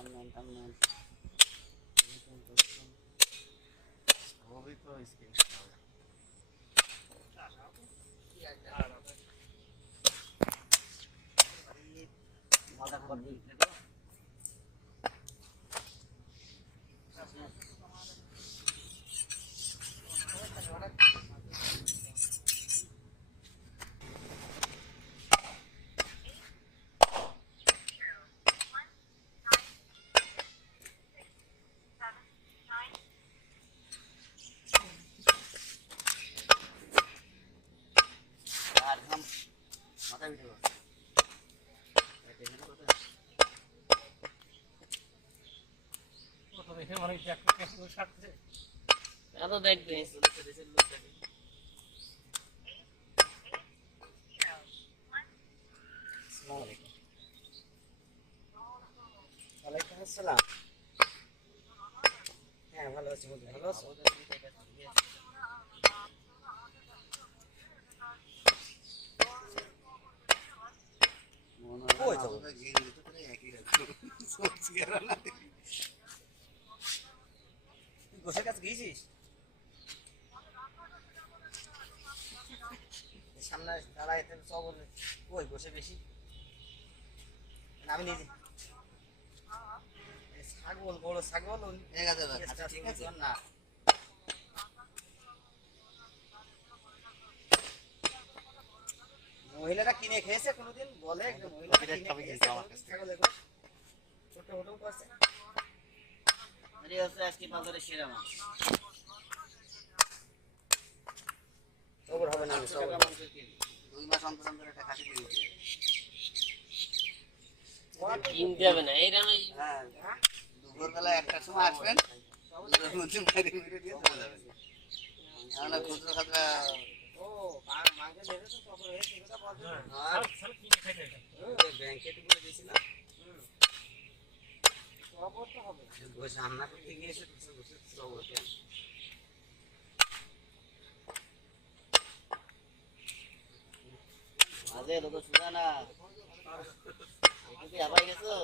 वो भी तो इसके मदद कर दी দেখবে ওয়ালাইকুম আসসালাম। হ্যাঁ ভালো আছি, ভালো আছো? গোসের কাছে গিয়েছিস? সামনে দাঁড়ায় সব ওই গোসে বেশি আমি নিজে ছাগল বড় ছাগল ঠিক আছে না মহিলারা কিনে খেয়েছে কোনোদিন বলে ছোট হলেও আছে আজকে বাজারে সেরা মাছ হবে না 2 মাস অন্তর অন্তর একটা খাসি কিনে কিনতে হবে না এই রান্না হ্যাঁ দুপুরবেলা একটার সময় আসবেন মেরে দিয়ে চলে যাবেন আমরা খুচরো খাতরা ও মাকে দেবে তো তখন এই টিকিটটা বলবে আর সব কিনে খাইতে ব্যাংকে তো বলে দিয়েছিলাম খবর তো হবে বসে রান্না করতে গিয়েছে বসে খবর আজে লোক সুদা না তুমি আবার গেছো